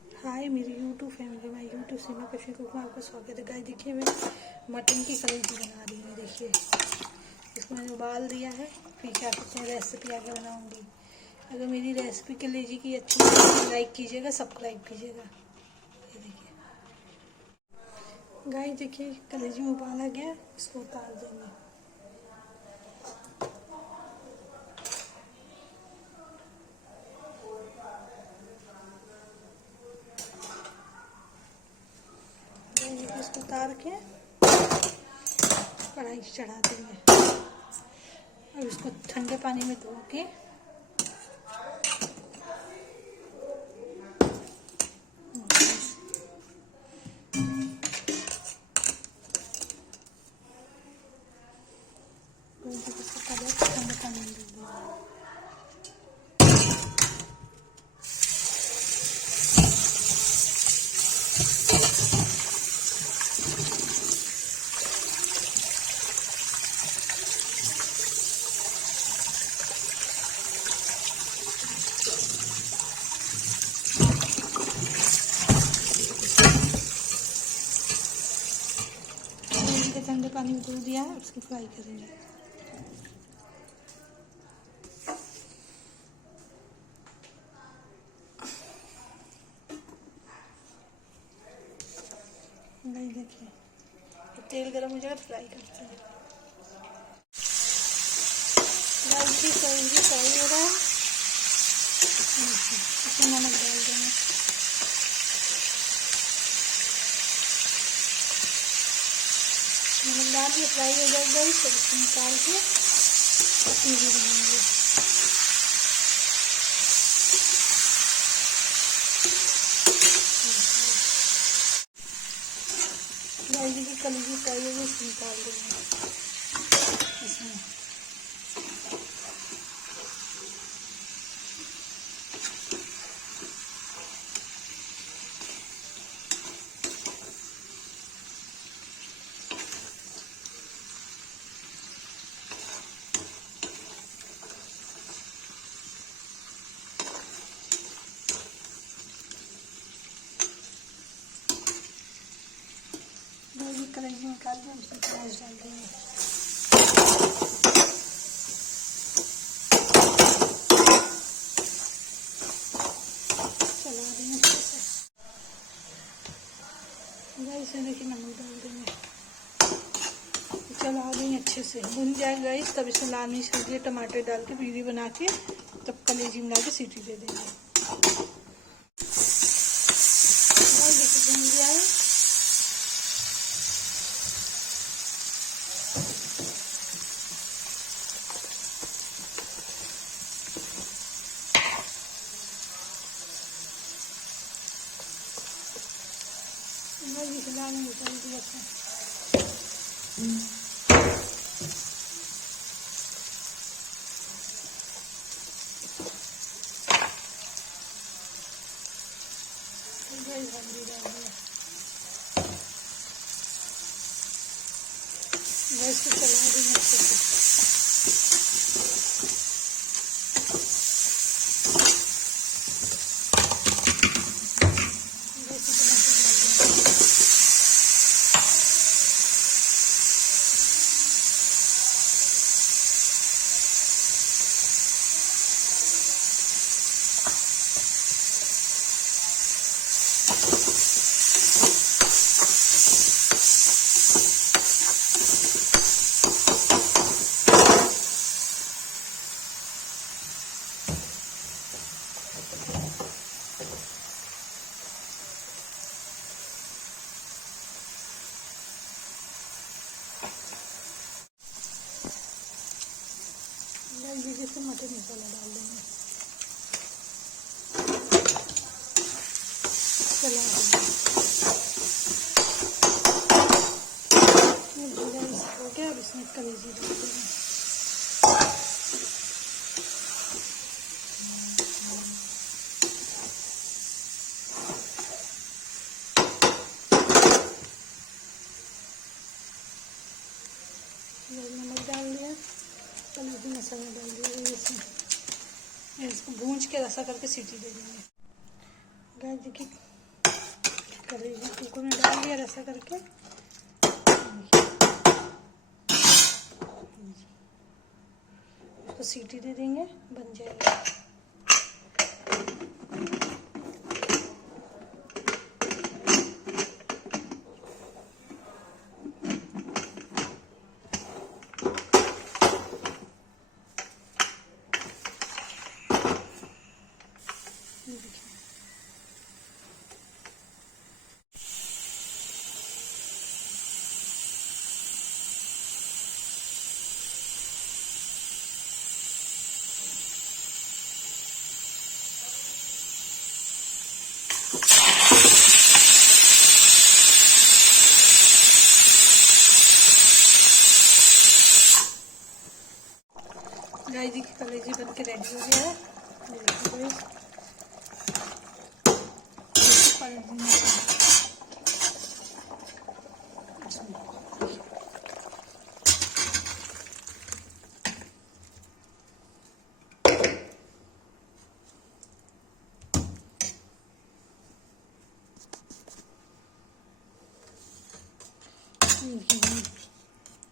हाय मेरी YouTube family, मैं YouTube सीमा Kashyap cook में आपका स्वागत है। गाइस देखिए, मैं मटन की कलेजी बना रही हूँ। देखिए, इसको मैंने उबाल दिया है। फिर क्या कहते हैं, रेसिपी आगे बनाऊँगी। अगर मेरी रेसिपी कलेजी की अच्छी लगे तो लाइक कीजिएगा, सब्सक्राइब कीजिएगा। ये देखिए गाइस, देखिए कलेजी में उबाला गया, इसको उतार देंगे। इसको उतार के कढ़ाई चढ़ा देंगे। अब इसको ठंडे पानी में धो के ठंडे पानी में धो देंगे। ठंडे पानी में धो दिया है, उसको फ्राई करेंगे। नहीं देखिए, तो तेल गरम हो जाएगा, फ्राई करते हैं। फ्राई हो रहा है, इसमें नमक डाल देंगे। नमक डाल के फ्राई हो जाएगा, तो इसको निकाल के पीली बनाएंगे। गाइस की कलेजी फ्राई हो गई, इसको निकाल देंगे इसमें। कलेजी निकाल के उसमें प्याज डाल देंगे। चला देंगे अच्छे से। गाइस देखिए, नमक डाल देंगे, चला देंगे अच्छे से। भुन जाएगा गाइस, तब इसमें लाल मिर्च हल्दी टमाटर डाल के प्यूरी बना के तब कलेजी मिला के सीटी दे देंगे। देखिए भुन गया है। लाल मिर्च हल्दी अच्छा हल्दी डाल दिया। गैस को चला देंगे अच्छे से। जैसे मटन मसाला डाल देंगे, चला देंगे। जीरा हो गया, अब इसमें कलेजी डाल देंगे। नमक डाल दिया, कलेजी मसाला डाल दिया इसमें। इसको भूंज के रसा करके सीटी दे देंगे। गाइस देखिए कलेजी कुकर में डाल दिया ऐसा करके। इसको सीटी दे देंगे, बन जाएगा। गाइस जी की कलेजी बन के रेडी हो गया है।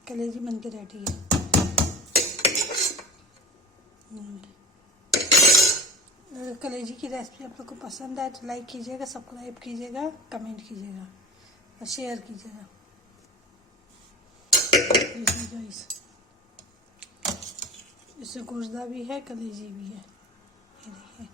कलेजी बन के रेडी है। अगर कलेजी की रेसिपी आप लोग को पसंद आए तो लाइक कीजिएगा, सब्सक्राइब कीजिएगा, कमेंट कीजिएगा और शेयर कीजिएगा। इससे गुर्दा भी है, कलेजी भी है। ये देखिए।